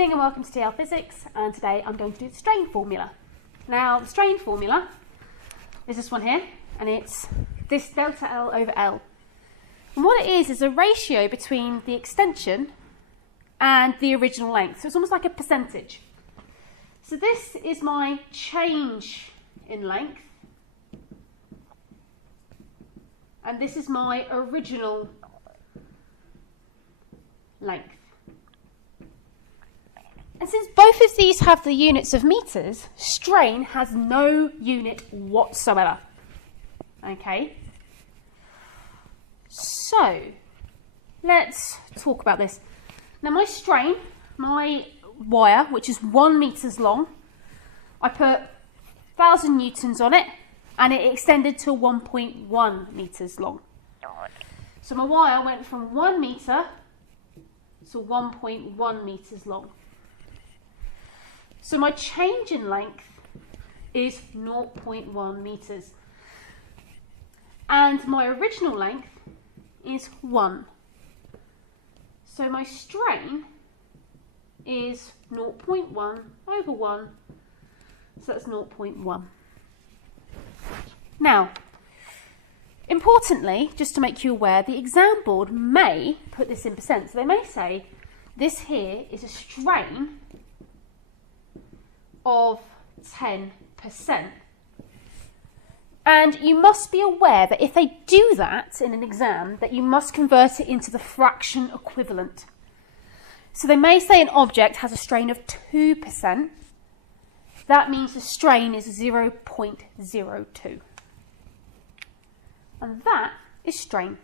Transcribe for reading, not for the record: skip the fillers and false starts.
evening and welcome to TL Physics, and today I'm going to do the strain formula. Now the strain formula is this one here, and it's this delta L over L. And what it is a ratio between the extension and the original length. So it's almost like a percentage. So this is my change in length, and this is my original length. And since both of these have the units of meters, strain has no unit whatsoever. Okay? So, let's talk about this. Now my strain, my wire, which is 1 meters long, I put 1,000 newtons on it, and it extended to 1.1 meters long. So my wire went from 1 meter to 1.1 meters long. So my change in length is 0.1 meters. And my original length is 1. So my strain is 0.1 over 1, so that's 0.1. Now, importantly, just to make you aware, the exam board may put this in percent. So they may say this here is a strain of 10%. And you must be aware that if they do that in an exam, that you must convert it into the fraction equivalent. So they may say an object has a strain of 2%. That means the strain is 0.02. And that is strain.